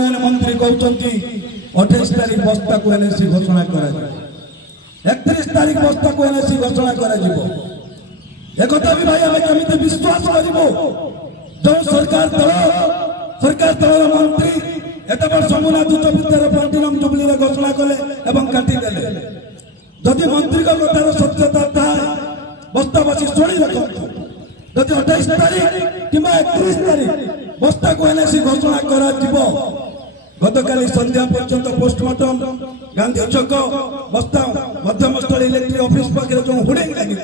मंत्री कहते 28 तारीख बस्ता को एनएसी घोषणा कर 31 तारीख बस्ता को एनएसी घोषणा कर एक भी भाई आम केमी विश्वास कर जो सरकार दल मंत्री एत वर्ष मुना उच्च विद्यालय प्लाटिनम जुबली घोषणा कले काटिदेले जदि मंत्री कथार सत्यता था बस्तावासी शुणी रखु जदि 28 तारीख कि 31 तारीख बस्ता को एनएसी घोषणा कर गतकाली संध्या पर्यंत पोस्टमार्टम गांधी छक बस्ता मध्यमस्थल इलेक्ट्रिक ऑफिस पाखे जो हुडिंग लगी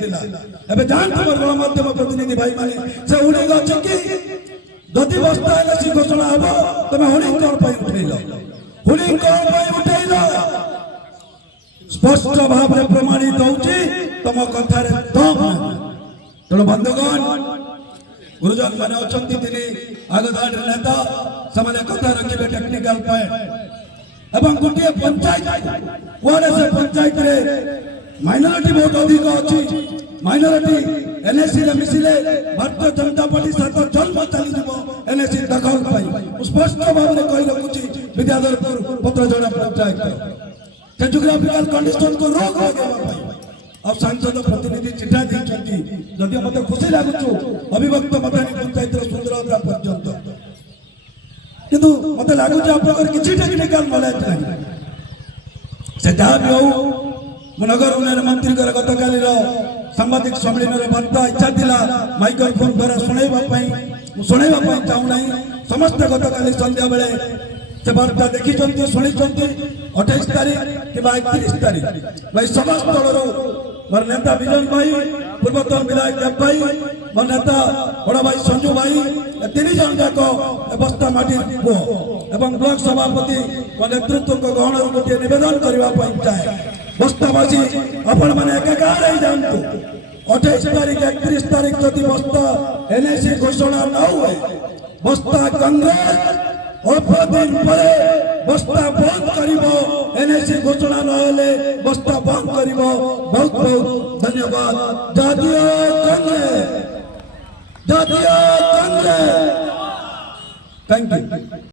गणमाध्यम प्रतिनिधि भाई माने से हुडिंग अच्छे कि जदि बस्ता एनएसी घोषणा हम तुम हुडिंग कौन उठेल हुडिंग कौन उठेल स्पष्ट भाव में प्रमाणित होची तुम कथार दम तेणु बंधुगण गुरुजन मैंने अच्छा आगधाड़ नेता से कथा रखिए टेक्निकल पॉइंट एवं गोटे पंचायत कुआड़े से पंचायत रे माइनॉरिटी बहुत अधिक अच्छी माइनॉरिटी एनएसी रे मिसिले भारतीय जनता पार्टी साथ जन्म चली एनएसी दखल पाई स्पष्ट भाव में कही रखुची विद्याधरपुर पत्रजोड़ा पंचायत से जियोग्राफिकल कंडीशन को रोक लगे अब सांसद प्रतिनिधि चिठा दी जदि मत खुशी लगुच अभिभक्त मतानी पंचायत सुंदरता पर्यंत किंतु मत लगुच किसी टेक्निकल नॉलेज नहीं से जहाँ भी हो नगर उन्नयन मंत्री गतकाली सांबादिक सम्मेलन वार्ता इच्छा था माइक्रोफोन द्वारा शुणा चाहूना समस्त गतकाली संध्या बेले से वार्ता देखी शुणी 28 तारीख कि 31 तारीख भाई समस्त दल मोर नेता विजन भाई पूर्वतन विधायक देव भाई मोर नेता बड़ भाई संजू भाई 3 जन जाक बस्ता माटी पु एवं ब्लॉक सभापति नेतृत्व को गहन गोटे नवेदन करने चाहे बस्तावासी आपण मैंने एकाकार ही जानतु 28 तारीख 31 तारीख जदि बस्ता एनएसी घोषणा न हुए बस्ता कांग्रेस अल्प दिन पर बस्ता बंद कर एनएसी घोषणा नहले बस्ता बंद कर बहुत बहुत धन्यवाद। जातीय कांग्रेस थैंक यू।